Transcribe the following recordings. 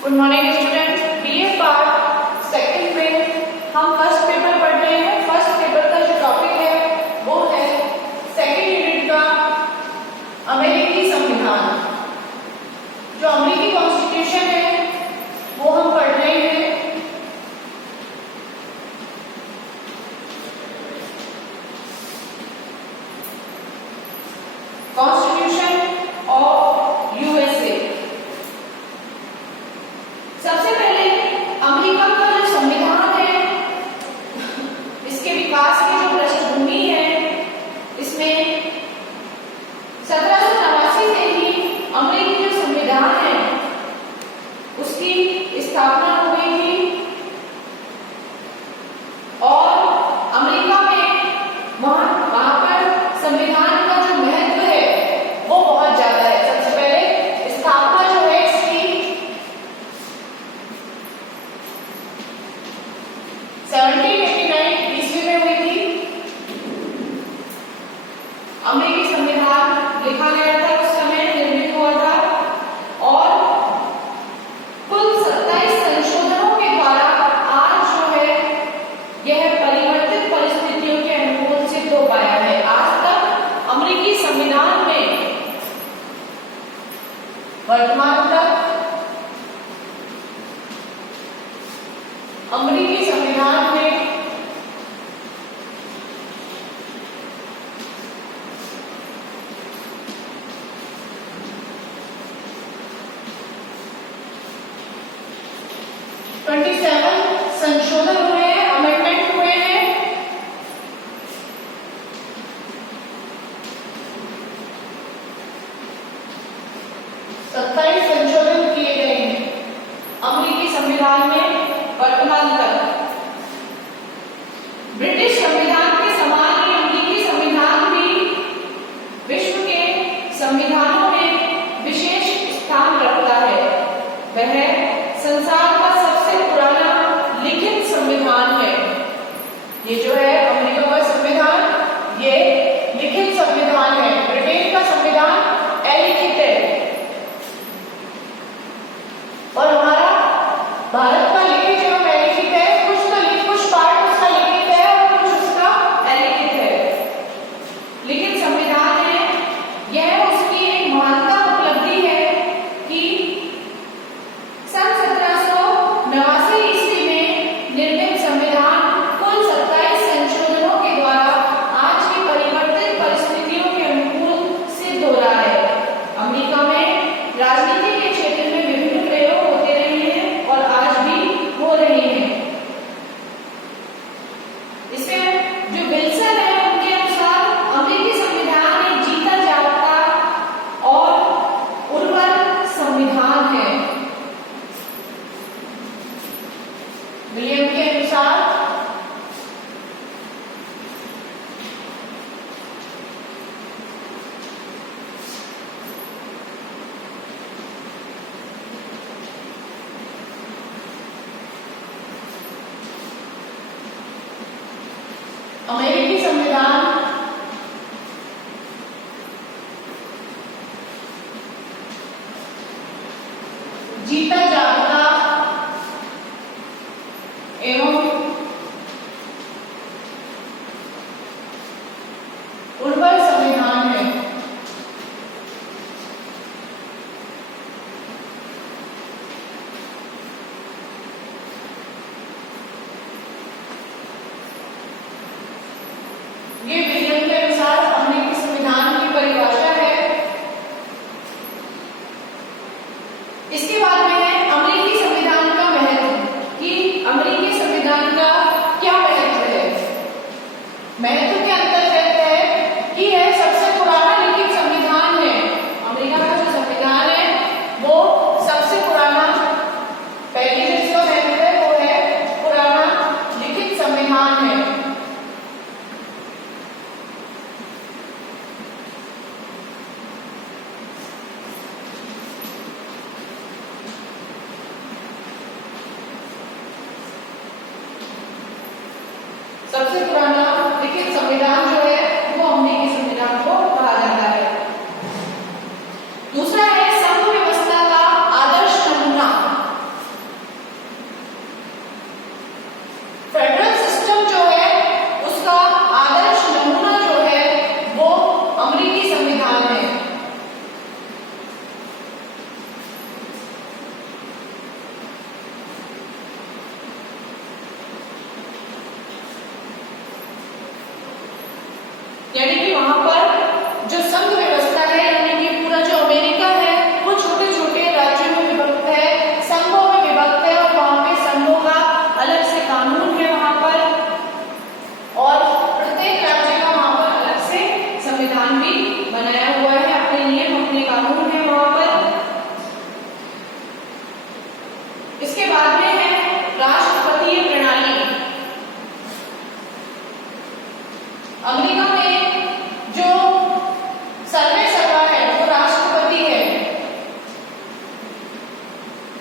Good morning students, BA part second में हम first paper पढ़ रहे हैं। फर्स्ट पेपर का जो टॉपिक है वो है सेकंड यूनिट का अमेरिकी संविधान। जो अमेरिकी कॉन्स्टिट्यूशन है वो हम पढ़ रहे हैं। Constitution of USA. सबसे पहले अमेरिका का जो संविधान है, इसके विकास की जो पृष्ठभूमि है, इसमें 1789 से ही अमेरिकी जो संविधान है उसकी स्थापना हो गई थी और अमेरिका में वहां पर संविधान का जो महत्व है वो बहुत ज्यादा है। सबसे पहले स्थापना जो है इसकी 1789 ईस्वी में हुई थी। अमेरिकी संविधान लिखा गया था, उस समय निर्मित हुआ था और कुल 27 संशोधनों के द्वारा आज जो है यह परिवर्तित परिस्थितियों के अनुकूल सिद्ध हो पाया है। आज तक अमेरिकी संविधान में वर्तमान तक अमेरिकी संविधान में संशोधन हुए हैं, अमेंडमेंट हुए हैं। संशोधन किए गए हैं अमेरिकी संविधान में वर्तमान तक। ब्रिटिश संविधान के समान ही अमेरिकी संविधान भी विश्व के संविधानों में विशेष स्थान रखता है। वह संसार का सबसे पुराना लिखित संविधान है। ये जो है अमेरिका का संविधान, ये लिखित संविधान है। ब्रिटेन का संविधान अलिखित है और हमारा भारत का लिखित एवं अलिखित है। कुछ पार्ट उसका लिखित है और कुछ उसका अलिखित है। लिखित संविधान है, यह उसकी एक महानतम उपलब्धि है कि सन 1789 ईस्वी में निर्मित संविधान कुल 27 संशोधनों के द्वारा आज की परिवर्तित परिस्थितियों के अनुकूल सिद्ध हो रहा है। अमेरिका में राजनीति के क्षेत्र में विभिन्न प्रयोग होते रहे हैं और आज भी हो रहे हैं। इससे जो विल्सन है उनके अनुसार अमेरिकी संविधान एक जीता जागता और उर्वर संविधान है। विलियम के अनुसार अमेरिकी संविधान जीता जागता एवं उर्वर संविधान है। ये विलियम के अनुसार अमेरिकी संविधान की परिभाषा है। इसके बाद में है अमेरिकी संविधान का महत्व, कि अमेरिकी संविधान का क्या महत्व है। महत्व के अंतर्गत है कि यह सबसे पुराना लिखित संविधान है। अमेरिका का जो संविधान है वो सबसे पुराना, पहली जो इसका महत्व है वो है पुराना लिखित संविधान है। सबसे पुराना लिखित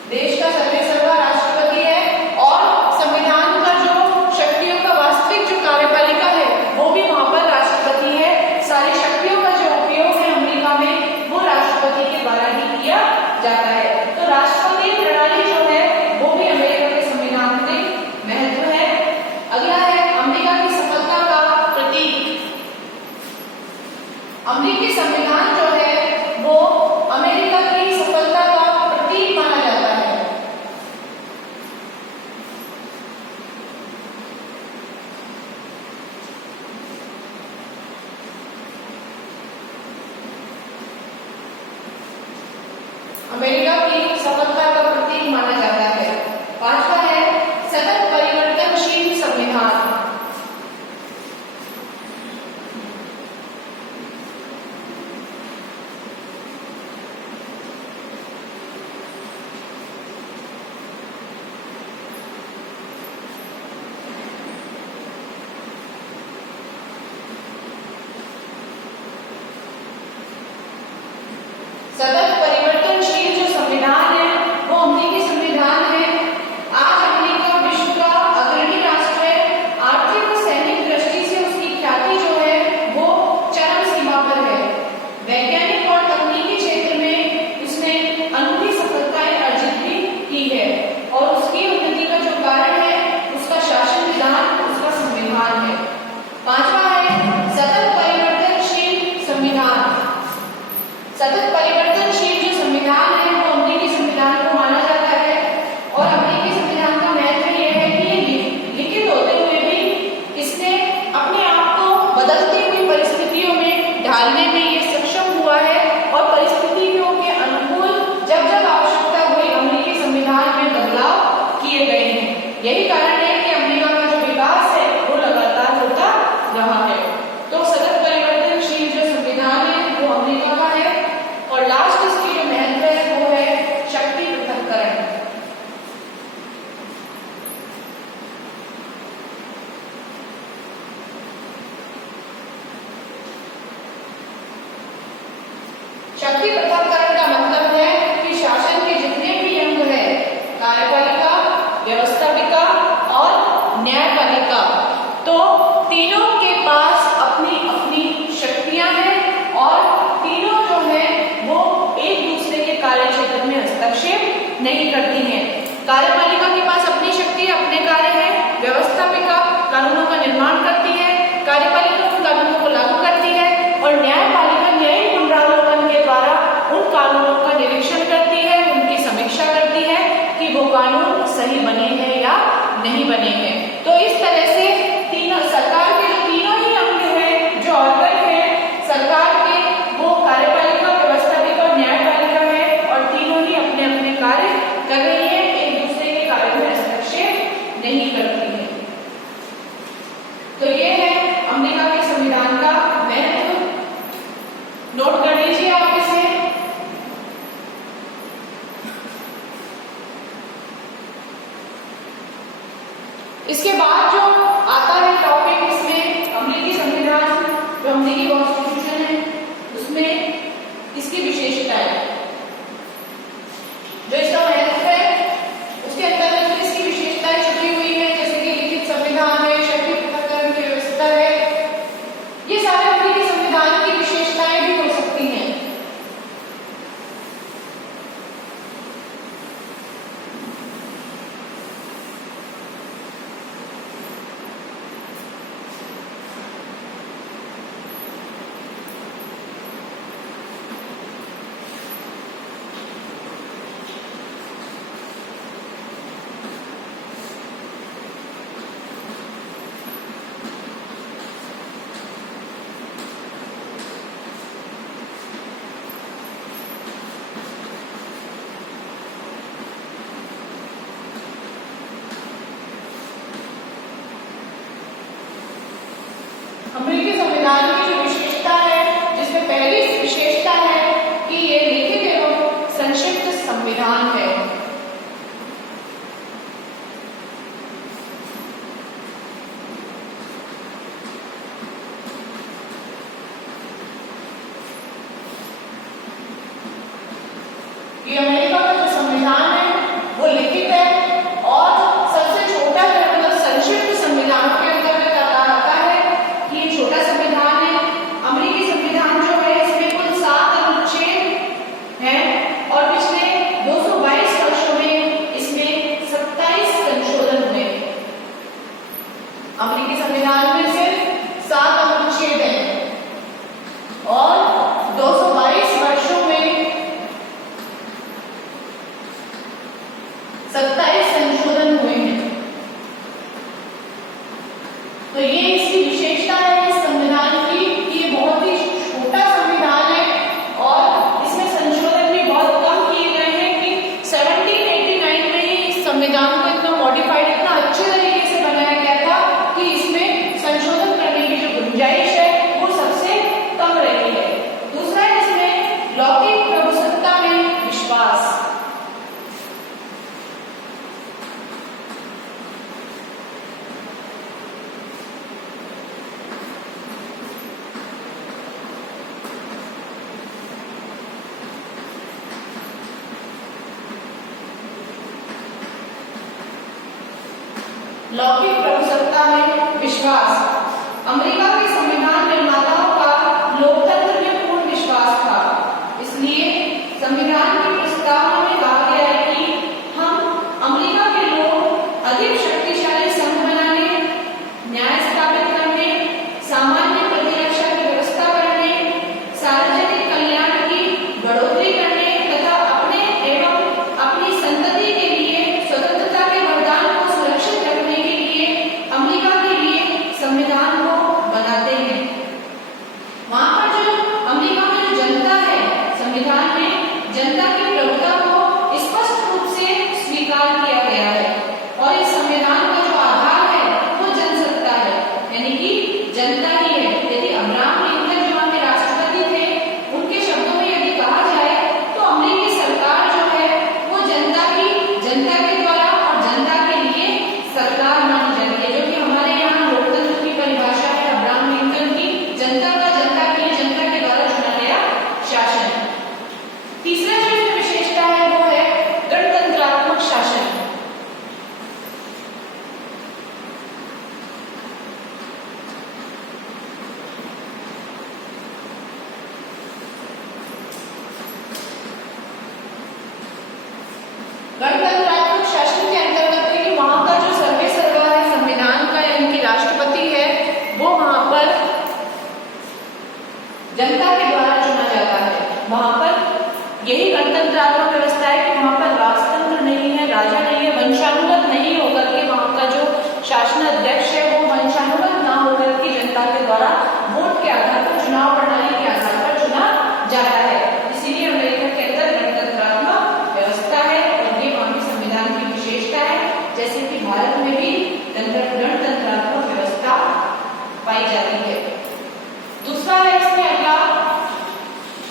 देश का सर्वेसर्वा राष्ट्रपति है और संविधान का जो शक्तियों का वास्तविक जो कार्यपालिका है वो भी वहां पर राष्ट्रपति है। सारी शक्तियों का जो उपयोग है अमेरिका में वो राष्ट्रपति के द्वारा ही किया जाता है। तो राष्ट्रपति प्रणाली जो है वो भी अमेरिका के संविधान में महत्व है। अगला है अमेरिका की सफलता का प्रतीक। अमेरिकी संविधान जो है वो अमेरिका की सफलता का प्रतीक माना जाता है। अमेरिका की सफलता का प्रतीक माना जाता है। पांचवा है सतत परिवर्तनशील संविधान। सतत परिवर्तनशील जो संविधान है वो अमेरिकी संविधान है। आज अमेरिका विश्व का अग्रणी राष्ट्र है। आर्थिक और सैनिक दृष्टि से उसकी ख्याति जो है वो चरम सीमा पर है। वैज्ञानिक और तकनीकी क्षेत्र में उसने अनूठी सफलताएं अर्जित भी की है और उसकी उन्नति का जो कारण है उसका शासन विधान, उसका संविधान है। पांचवा है सतत परिवर्तनशील संविधान। सतत परिवर्तनशील जो संविधान है वो अमेरिकी संविधान को माना जाता है और अमेरिकी संविधान का महत्व यह है कि ये लिखित होते हुए भी इसने अपने आप को बदलती हुई परिस्थितियों में ढालने में ये सक्षम हुआ है और परिस्थितियों के अनुकूल जब जब आवश्यकता हुई अमेरिकी संविधान में बदलाव किए गए हैं। यही कारण है कि अमेरिका का जो विकास है वो लगातार होता रहा है। तो सतत परिवर्तनशील जो संविधान है वो अमेरिका का है। और लास्ट इसकी जो महत्व है वो है शक्ति पृथक्करण। शक्ति पृथक्करण का मतलब है कि शासन के जितने भी अंग हैं, कार्यपालिका, व्यवस्थापिका और न्यायपालिका, तो तीनों के पास अपनी अपनी शक्तियां हैं और तीनों जो है वो एक दूसरे के कार्य क्षेत्र में हस्तक्षेप नहीं करती हैं। कार्यपालिका के पास अपनी शक्ति, अपने कार्य है। व्यवस्थापिका कानूनों का निर्माण करती है, कार्यपालिका उन कानूनों को लागू करती है और न्यायपालिका न्यायिक पुनरावलोकन के द्वारा उन कानूनों का निरीक्षण करती है, उनकी समीक्षा करती है कि वो कानून सही बने हैं या नहीं बने हैं। तो इस तरह से तीनों सरकार के जो तीनों ही अंग हैं, जो ऑर्गन है सरकार के, वो कार्यपालिका, व्यवस्थापिका और न्यायपालिका है और तीनों ही अपने अपने कार्य कर रही है, एक दूसरे के कार्य में हस्तक्षेप नहीं करती है। तो ये है अमेरिका के संविधान का महत्व। नोट कर लीजिए आप इसे। इसके बाद जो आता है टॉपिक इसमें अमेरिकी संविधान, जो अमेरिकी कॉन्स्टिट्यूशन है, उसमें इसकी विशेषताएं, जो इसका महत्व है उसके अंतर्गत इसकी विशेषताएं छुपी हुई है, जैसे कि लिखित संविधान है, शक्ति पृथक्करण की व्यवस्था है। ये सारे अमेरिकी संविधान की विशेषताएं भी हो सकती हैं। अमेरिकी संविधान की जो विशेषता है, जिसमें पहली विशेषता है कि ये लिखित एवं संक्षिप्त संविधान है। ये अमेरिका का जो संविधान है 27 संशोधन हुए हैं। तो ये इसकी विशेषता है इस संविधान की कि ये बहुत ही छोटा संविधान है और इसमें संशोधन भी बहुत कम किए गए हैं कि 1789 में ही इस संविधान को इतना मॉडिफाइड, इतना अच्छे तरीके से बनाया गया था कि इसमें संशोधन करने की जो गुंजाइश है वो सबसे कम रही है। दूसरा है इसमें लौकिक प्रभुसत्ता में विश्वास। लौकिक प्रभुसत्ता में विश्वास। अमेरिका के संविधान निर्माताओं का लोकतंत्र में पूर्ण विश्वास था, इसलिए संविधान की प्रस्तावना में कहा गया है कि हम अमेरिका के लोग अधिक शक्तिशाली संघ बनाने, न्याय स्थापित करने, सामान्य प्रतिरक्षा की व्यवस्था करने, सार्वजनिक कल्याण की बढ़ोतरी करने तथा अपने एवं अपनी संतति के लिए स्वतंत्रता के वरदान को सुरक्षित रखने के लिए अमेरिका के लिए संविधान को बनाते हैं। वहां पर जो अमेरिका में जो जनता है, संविधान में जनता की प्रभुता को स्पष्ट रूप से स्वीकार किया गया है और इस संविधान का जो आधार है वो जनसत्ता है, यानी कि जनता ही है। यदि अब्राहम लिंकन जो हमारे राष्ट्रपति थे, उनके शब्दों में यदि कहा जाए तो अमेरिकी सरकार जो है वो जनता के द्वारा और जनता के लिए सरकार मानी जाती है, जो कि हमारे यहाँ लोकतंत्र की परिभाषा है अब्राहम लिंकन की, जनता का, जनता के लिए, जनता के द्वारा चुना गया शासन। तीसरा जो इसमें विशेषता है वो है गणतंत्रात्मक शासन। गणतंत्रात्मक शासन के अंतर्गत है कि वहां का जो सर्वे सर्वा है संविधान का, यानी कि राष्ट्रपति है, वो वहां पर जनता के द्वारा चुना जाता है। वहां पर यही गणतंत्रात्मक व्यवस्था है कि वहां पर राजतंत्र नहीं है, राजा नहीं है, वंशानुगत नहीं होकर के वहां का जो शासन अध्यक्ष है वो वंशानुगत ना होकर के जनता के द्वारा वोट के आधार पर, चुनाव प्रणाली के आधार पर चुना जाता है। इसीलिए अमेरिका के अंदर गणतंत्रात्मक व्यवस्था है और ये वहां की संविधान की विशेषता है, जैसे कि भारत में भी गणतंत्रात्मक व्यवस्था पाई जाती है। दूसरा है इसमें अगला,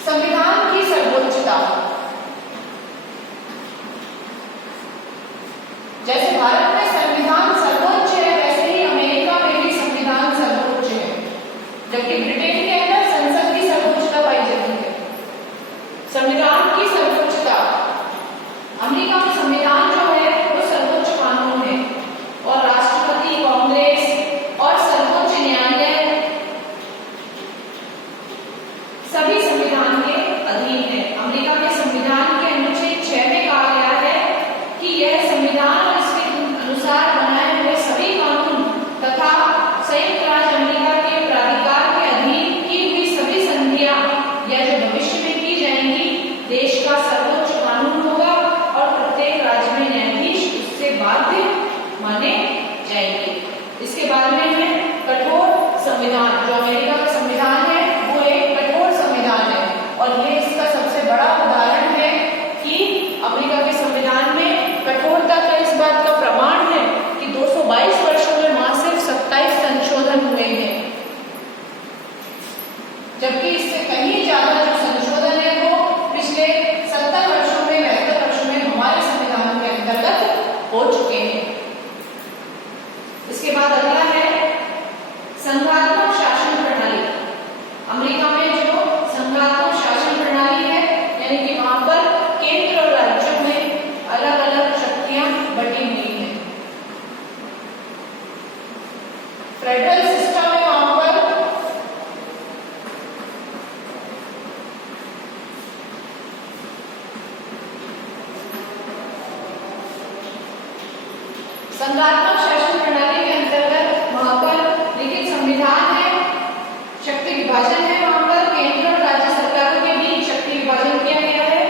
संविधान की सर्वोच्चता। जैसे भारत में संविधान सर्वोच्च है, वैसे ही अमेरिका में भी संविधान सर्वोच्च है, जबकि ब्रिटेन के अंदर संसद की सर्वोच्चता पाई जाती है। संविधान की सर्वोच्चता, अमेरिका में संविधान जो है वो सर्वोच्च कानून है और राष्ट्रपति, कांग्रेस और सर्वोच्च न्यायालय सभी संविधान के अधीन है। अमेरिका के संविधान के अनुच्छेद 6 में कहा गया है कि यह संविधान और इसके अनुसार बनाए हुए सभी कानून तथा संयुक्त राज्य अमेरिका के प्राधिकार के अधीन की हुई सभी संधियां या जो भविष्य में की जाएंगी देश का सर्वोच्च कानून होगा और प्रत्येक राज्य में न्यायाधीश उससे बाध्य माने जाएंगे। इसके बाद में है कठोर संविधान। जो अमेरिका का संविधान है वो एक कठोर संविधान है और ये इसका सबसे बड़ा उदाहरण है कि अमेरिका के संविधान में कठोरता का इस बात का प्रमाण है कि 222 वर्षों में वहां सिर्फ 27 संशोधन हुए हैं, जबकि इससे कहीं ज्यादा जो संशोधन है वो पिछले 70 वर्षों में, 72 वर्षों में हमारे संविधान के अंतर्गत हो चुके हैं। इसके बाद अगला है संघात्मक शासन प्रणाली। अमेरिका में जो संघात्मक शासन प्रणाली है, यानी कि वहां पर केंद्र और राज्यों में अलग अलग शक्तियां बटी हुई हैं। फेडरल सिस्टम है वहां पर, संघात्मक शासन प्रणाली के अंतर्गत वहां पर लिखित संविधान है, शक्ति विभाजन है, वहां पर केंद्र और राज्य सरकारों के बीच शक्ति विभाजन किया गया है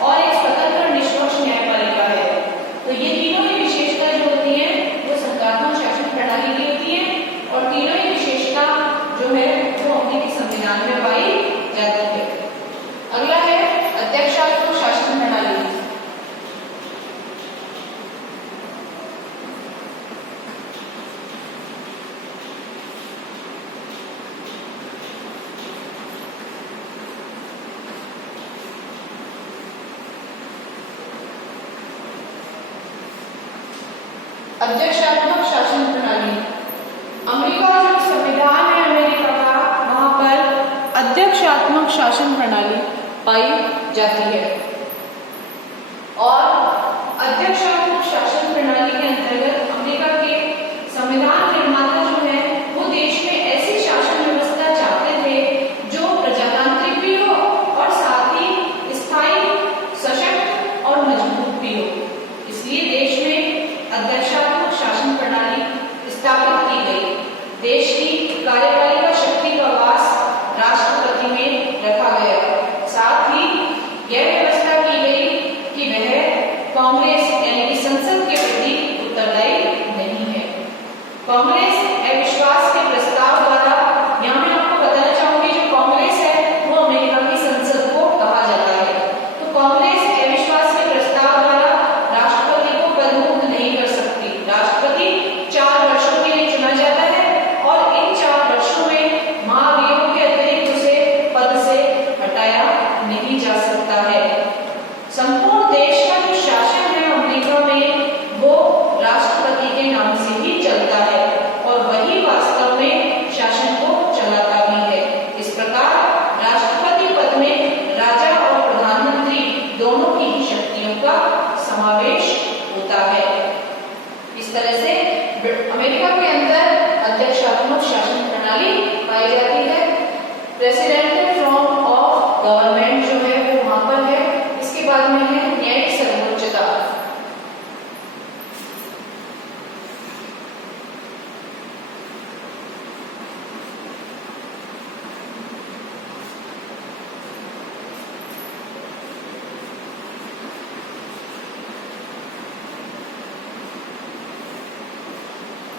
और एक स्वतंत्र निष्पक्ष न्यायपालिका है। तो ये अध्यक्षात्मक शासन प्रणाली। अमेरिका जो संविधान है अमेरिका का, वहां पर अध्यक्षात्मक शासन प्रणाली पाई जाती है। और अध्यक्षात्मक शासन प्रणाली के अंतर्गत अमेरिका के संविधान निर्माता जो है वो देश में ऐसी शासन व्यवस्था चाहते थे जो प्रजातांत्रिक भी हो और साथ ही स्थायी, सशक्त और मजबूत भी हो। इसलिए देश में अध्यक्षात्मक शासन प्रणाली स्थापित की गई। देश की कार्यपालिका शक्ति का वास राष्ट्रपति में रखा गया। साथ ही यह व्यवस्था की गई कि वह कांग्रेस यानी कि संसद के प्रति उत्तरदायी नहीं है। कांग्रेस अविश्वास के प्रस्ताव द्वारा, यहाँ मैं आपको बताना चाहूंगी जो कांग्रेस है वो अमेरिका की संसद को कहा जाता है। तो कांग्रेस अविश्वास के प्रस्ताव द्वारा राष्ट्रपति को पदमुक्त नहीं कर सकती। राष्ट्रपति 4 वर्षों के लिए चुना जाता है और इन 4 वर्षों में महाभियोग के अतिरिक्त उसे पद से हटाया नहीं जा सकता है। संपूर्ण देश का जो शासन है अमेरिका में वो राष्ट्रपति के नाम से ही चलता है और वही वास्तव में शासन को चलाता भी है। इस प्रकार राष्ट्रपति पद में राजा और प्रधानमंत्री दोनों की ही शक्तियों का समावेश होता है। इस तरह से अमेरिका के अंदर अध्यक्षात्मक शासन प्रणाली पाई जाती है। प्रेसिडेंशियल फॉर्म ऑफ गवर्नमेंट जो है वो वहां पर है। इसके बाद में है न्यायिक सर्वोच्चता।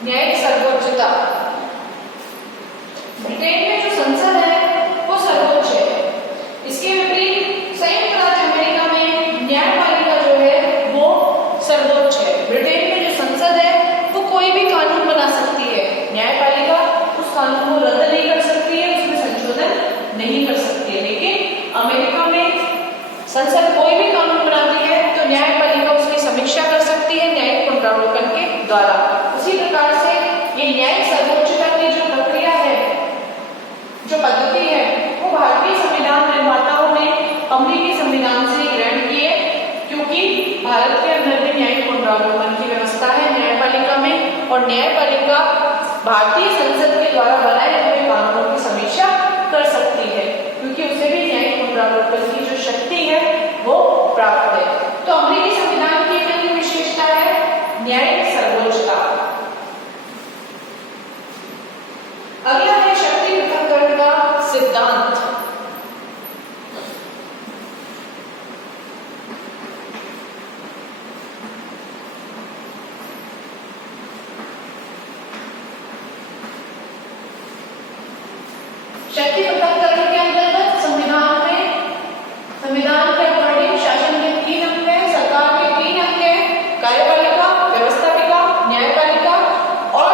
न्यायिक सर्वोच्चता। ब्रिटेन में जो संसद है वो सर्वोच्च है। इसके विपरीत संयुक्त राज्य अमेरिका में न्यायपालिका जो है वो सर्वोच्च है। ब्रिटेन में जो संसद है वो कोई भी कानून बना सकती है। न्यायपालिका उस कानून को रद्द नहीं कर सकती है, उसमें संशोधन नहीं कर सकती है। लेकिन अमेरिका में संसद कोई भी कानून बनाती है तो न्यायपालिका उसकी समीक्षा कर सकती है न्यायिक पुनरावलोकन के द्वारा। उसी प्रकार से ये न्यायिक सर्वोच्चता की जो प्रक्रिया है, जो पद्धति है, वो भारतीय संविधान निर्माताओं ने अमेरिकी संविधान से ग्रहण की है, क्योंकि भारत के अंदर भी न्यायिक पुनरावलोकन की व्यवस्था है न्यायपालिका में। और न्यायपालिका भारतीय संसद के द्वारा बनाए हुए कानूनों की समीक्षा कर सकती है, क्योंकि उसे भी न्यायिक पुनरावलोकन की जो शक्ति है वो प्राप्त है। तो अमेरिकी संविधान की एक अन्य विशेषता है न्यायिक सर्वोच्चता। अगला है शक्ति पृथक्करण का सिद्धांत। शक्ति पृथक्करण के अंतर्गत संविधान के अकॉर्डिंग शासन के 3 अंग हैं, सरकार के 3 अंग हैं, कार्यपालिका, व्यवस्थापिका, न्यायपालिका। और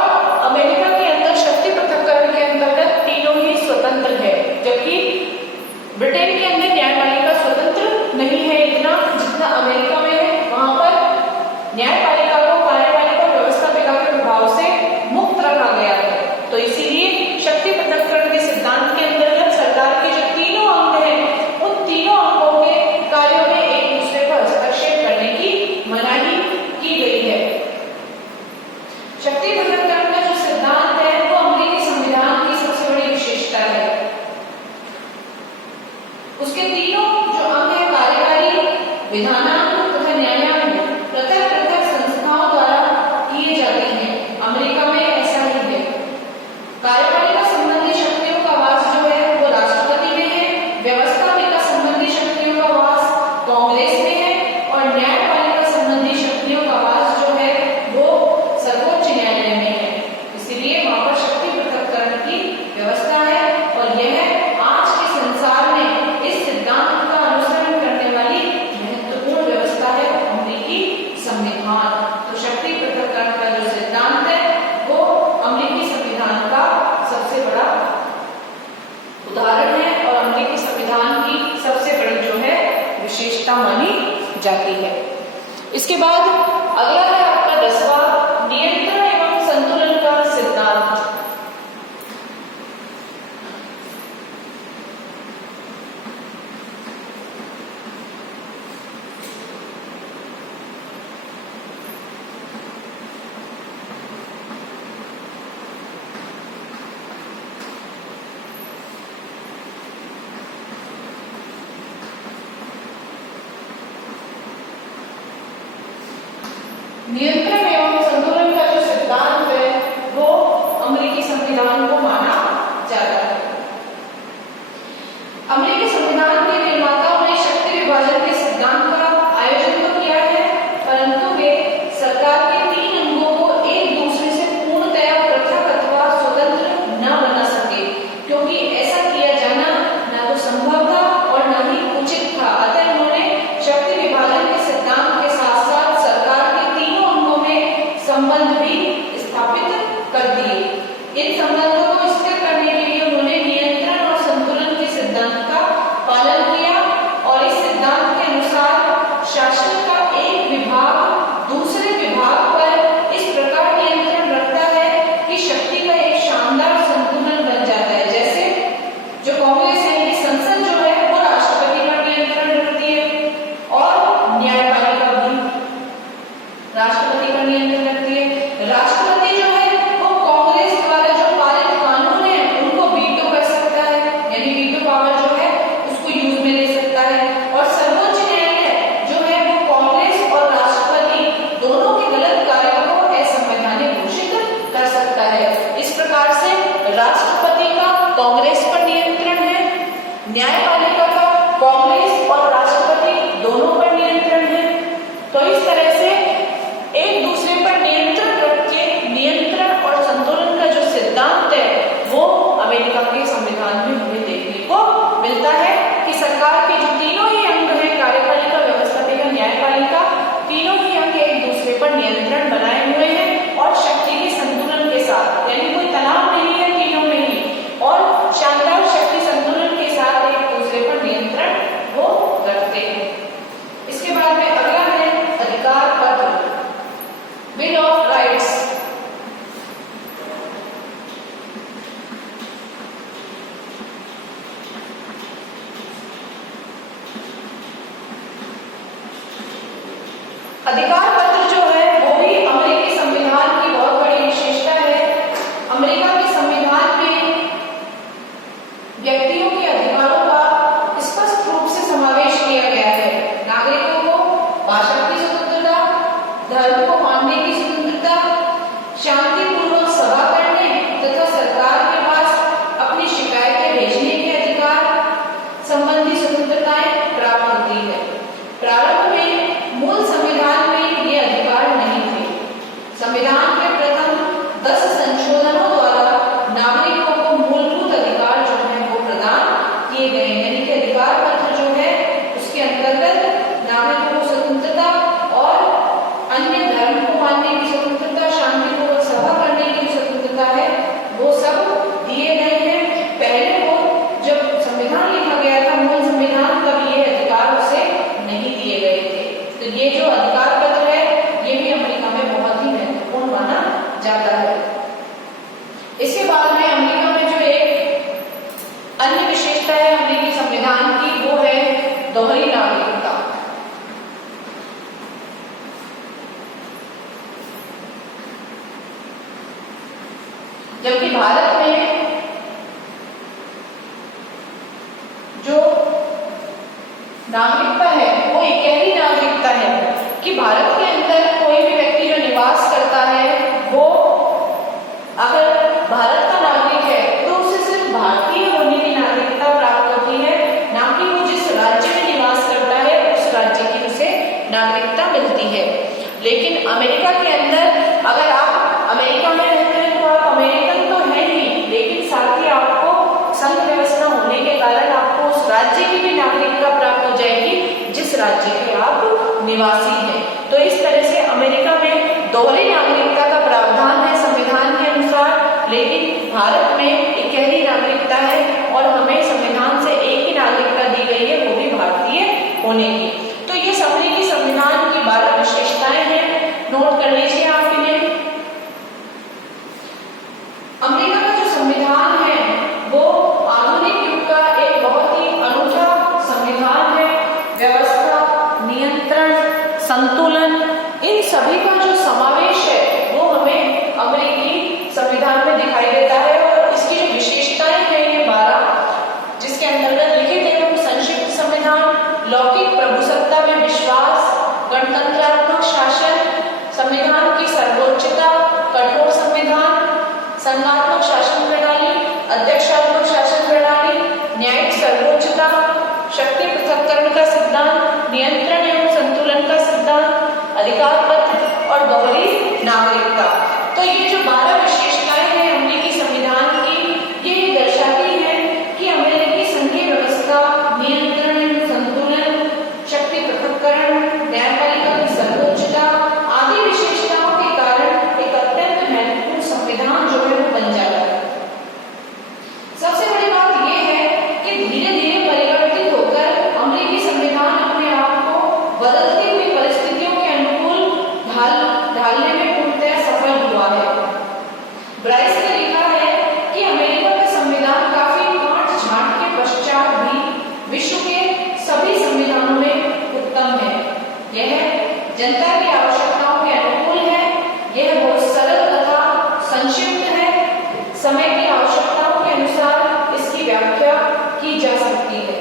अमेरिका के अंदर शक्ति पृथक्करण के अंतर्गत तीनों ही स्वतंत्र है, जबकि ब्रिटेन के अंदर न्यायपालिका स्वतंत्र नहीं है इतना जितना अमेरिका में है। वहां पर न्यायपालिका को कार्यपालिका, व्यवस्थापिका के प्रभाव से मुक्त रखा गया है। तो इसीलिए शक्ति पृथक्करण के सिद्धांत के अंतर्गत सरकार के जो तीनों अंग हैं उन तीनों अंगों के कार्यों में एक दूसरे पर हस्तक्षेप करने की मनाही की गई है। शक्ति पृथक्करण का जो सिद्धांत है वो अमेरिकी संविधान की सबसे बड़ी विशेषता है। उसके तीनों जो अंग है, कार्यकारी, विधानात्मक तथा न्यायात्मक, पृथक पृथक संस्थाओं द्वारा किए जाते हैं। अमेरिका में ऐसा ही है। कार्यपालिका संबंधी शक्तियों का वास जो है वो राष्ट्रपति में है, व्यवस्थापिका संबंधी शक्तियों का वास कांग्रेस में है और न्यायपालिका संबंधी शक्तियों का वास जो है वो सर्वोच्च न्यायालय में है। इसीलिए वहां पर शक्ति पृथक्करण की व्यवस्था है और यह आज के संसार में इस सिद्धांत का अनुसरण करने वाली महत्वपूर्ण व्यवस्था है अमेरिकी संविधान। तो शक्ति पृथक्करण का जो सिद्धांत है वो अमेरिकी संविधान का सबसे बड़ा उदाहरण है और अमेरिकी संविधान की सबसे बड़ी जो है विशेषता मानी जाती है। इसके बाद अगला है आपका 10वां नियंत्रण एवं संतुलन का जो सिद्धांत है वो अमेरिकी संविधान को माना जाता है। अमेरिकी संविधान के निर्माताओं ने शक्ति विभाजन के सिद्धांत का आयोजन तो किया है, परंतु वे सरकार के 3 अंगों को एक दूसरे से पूर्णतया पृथक अथवा स्वतंत्र न बना सके, क्योंकि ऐसा किया जाना न तो संभव था और न ही उचित था। अतः उन्होंने शक्ति विभाजन के सिद्धांत के साथ साथ सरकार के 3 अंगों में संबंध भी स्थापित कर दिए। इन संबंधों को स्थिर करने के लिए उन्होंने नियंत्रण और संतुलन के सिद्धांत का पालन किया और इस सिद्धांत के अनुसार शासन का एक विभाग दूसरे विभाग पर इस प्रकार नियंत्रण रखता है कि शक्ति का एक शानदार संतुलन बन जाता है। जैसे जो कांग्रेस है कि संसद जो है वो राष्ट्रपति पर नियंत्रण रखती है और न्यायपालिका भी राष्ट्रपति पर नियंत्रण रखती है। राष्ट्रपति जो है वो कांग्रेस द्वारा जो पारित कानून है उनको वीटो कर सकता है, यानी वीटो पावर जो है उसको यूज में ले सकता है। और सर्वोच्च न्यायालय जो है वो कांग्रेस और राष्ट्रपति दोनों के गलत कार्यों को असंवैधानिक घोषित कर सकता है। इस प्रकार से राष्ट्रपति का कांग्रेस पर नियंत्रण है, न्यायपालिका का कांग्रेस और राष्ट्रपति दोनों पर नियंत्रण है। तो इस तरह से एक दूसरे पर नियंत्रण रख के नियंत्रण और संतुलन का जो सिद्धांत है वो अमेरिका के संविधान में हमें देखने को मिलता है कि सरकार के जो तीनों ही अंग हैं, कार्यपालिका, व्यवस्थापिका, न्यायपालिका, तीनों ही अंग एक दूसरे पर नियंत्रण बनाए हुए हैं और शक्ति के संतुलन के साथ, यानी कोई तनाव नहीं है तीनों में ही, और शानदार शक्ति संतुलन के साथ एक दूसरे पर नियंत्रण वो रखते हैं। इसके बाद में अगला है अधिकार पत्र, बिल ऑफ राइट्स। अधिकार पत्र जो है वो भी अमेरिकी संविधान की बहुत बड़ी विशेषता है। अमेरिका के संविधान में व्यक्तियों के अधिकारों का स्पष्ट रूप से समावेश किया गया है। नागरिकों को भाषा की स्वतंत्रता, धर्म को मानने की स्वतंत्रता, शांतिपूर्वक सभा करने तथा सरकार के पास अपनी शिकायतें भेजने के अधिकार संबंधी स्वतंत्रताएं प्राप्त होती है। प्रारंभ में मूल संविधान में ये अधिकार नहीं थे। संविधान के प्रथम 10 संशोधनों द्वारा नागरिकों को मूलभूत अधिकार जो है वो प्रदान किए गए, यानी कि अधिकार पत्र जो है उसके अंतर्गत नागरिकों को स्वतंत्रता और अन्य धर्म को मानने की स्वतंत्रता, शांतिपूर्वक सभा करने की स्वतंत्रता है, वो सब दिए गए हैं। पहले वो जब संविधान लिखा गया था, मूल संविधान, तब ये अधिकार उसे नहीं दिए गए थे। तो ये जो अधिकार पत्र है ये भी अमेरिका में बहुत ही महत्वपूर्ण माना जाता है। इसके बाद में अमेरिका में जो एक अन्य विशेषता है अमेरिकी संविधान की वो है दोहरी नागरिकता। जबकि भारत में जो नागरिकता है वो इकहरी नागरिकता है कि भारत के अंदर कोई भी व्यक्ति जो निवास करता है वो अगर भारत का नागरिक है तो उसे सिर्फ भारतीय होने की नागरिकता प्राप्त होती है, ना कि वो जिस राज्य में निवास करता है उस राज्य की उसे नागरिकता मिलती है। लेकिन अमेरिका के अंदर अगर आप अमेरिका में रहते हैं तो आप अमेरिकन तो है ही, लेकिन साथ ही आपको संघ व्यवस्था होने के कारण आपको उस राज्य की भी नागरिकता प्राप्त हो जाएगी जिस राज्य के आप निवासी हैं। तो इस तरह से अमेरिका में दोहरी नागरिकता का प्रावधान है संविधान के अनुसार, लेकिन भारत में इकहरी नागरिकता है और हमें संविधान से एक ही नागरिकता दी गई है, वो भी भारतीय होने की। तो ये अमेरिकी संविधान की 12 विशेषताएं हैं, नोट कर लीजिए आपके लिए। अमेरिका का जो संविधान है वो आधुनिक युग का एक बहुत ही अनूठा संविधान है। व्यवस्था, नियंत्रण, संतुलन, इन सभी का जो समावेश है वो हमें अमेरिकी संविधान में दिखाई देता है। और इसकी जो विशेषताएं हैं ये 12, जिसके अंतर्गत लिखित एवं संक्षिप्त संविधान, लौकिक प्रभुसत्ता में विश्वास, गणतंत्रात्मक शासन, संविधान संघात्मक शासन प्रणाली, अध्यक्षात्मक शासन प्रणाली, न्यायिक सर्वोच्चता, शक्ति पृथक्करण का सिद्धांत, नियंत्रण एवं संतुलन का सिद्धांत, अधिकार पत्र और दोहरी नागरिकता। तो ये जो 12 विशेषताएं हैं अमेरिकी संविधान की, ये दर्शाती है कि अमेरिकी संघीय व्यवस्था, नियंत्रण, संतुलन, शक्ति पृथक्करण, न्यायपालिका की सर्वोच्चता आदि विशेषताओं के कारण एक अत्यंत महत्वपूर्ण संविधान जो है वो बन जाता है। सबसे बड़ी बात यह है कि धीरे धीरे परिवर्तित होकर अमेरिकी संविधान अपने आप को बदलती हुई परिस्थितियों के अनुकूल ढालने में पूर्णतः सफल हुआ है। ब्राइस ने लिखा है कि अमेरिका का संविधान काफी काट छांट के पश्चात भी विश्व के सभी संविधानों में उत्तम है। यह जनता की आवश्यकताओं के अनुकूल है, यह बहुत सरल तथा संक्षिप्त है, समय की आवश्यकताओं के अनुसार इसकी व्याख्या की जा सकती है।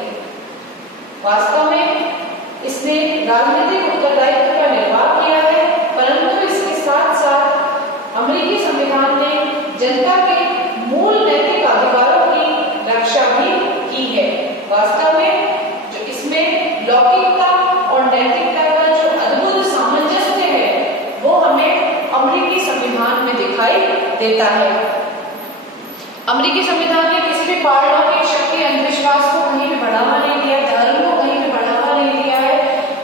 वास्तव में इसने राजनीतिक उत्तरदायित्व का निर्वाह किया है, परंतु इसके साथ साथ अमेरिकी संविधान ने जनता के मूल नैतिक अधिकारों की रक्षा भी की है। वास्तव में जो इसमें लौकिकता और नैतिकता का जो अद्भुत सामंजस्य है वो हमें अमेरिकी संविधान में दिखाई देता है। अमेरिकी संविधान ने किसी भी पारलौकिक शक्ति, अंधविश्वास को कहीं भी बढ़ावा नहीं दिया, धर्म को कहीं भी बढ़ावा नहीं दिया है।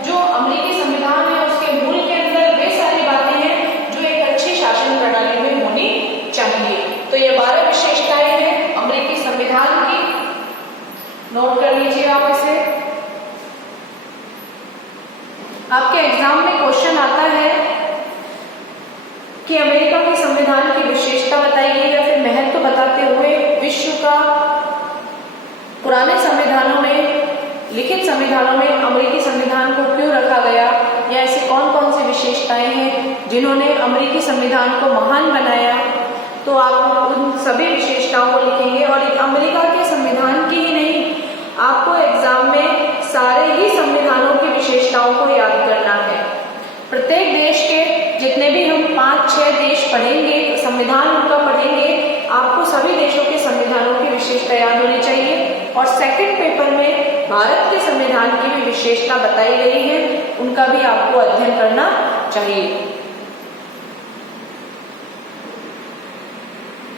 जो अमेरिकी संविधान है उसके मूल के अंदर वे सारी बातें हैं जो एक अच्छी शासन प्रणाली में होनी चाहिए। तो ये 12 विशेषताएं हैं अमेरिकी संविधान की, नोट कर लीजिए आप इसे। आपके एग्जाम में क्वेश्चन आता है कि अमेरिका के संविधान की विशेषता बताइए या फिर महत्व बताते हुए विश्व का पुराने संविधानों में, लिखित संविधानों में अमेरिकी संविधान को क्यों रखा गया, या ऐसी कौन कौन सी विशेषताएं हैं जिन्होंने अमेरिकी संविधान को महान बनाया। तो आप उन सभी विशेषताओं को लिखेंगे और अमेरिका के संविधान की ही नहीं, आपको एग्जाम में सारे ही संविधानों की विशेषताओं को याद करना है। प्रत्येक देश के जितने भी हम 5-6 देश पढ़ेंगे, संविधान उनका पढ़ेंगे, आपको सभी देशों के संविधानों की विशेषता याद होनी चाहिए। और सेकंड पेपर में भारत के संविधान की भी विशेषता बताई गई है, उनका भी आपको अध्ययन करना चाहिए।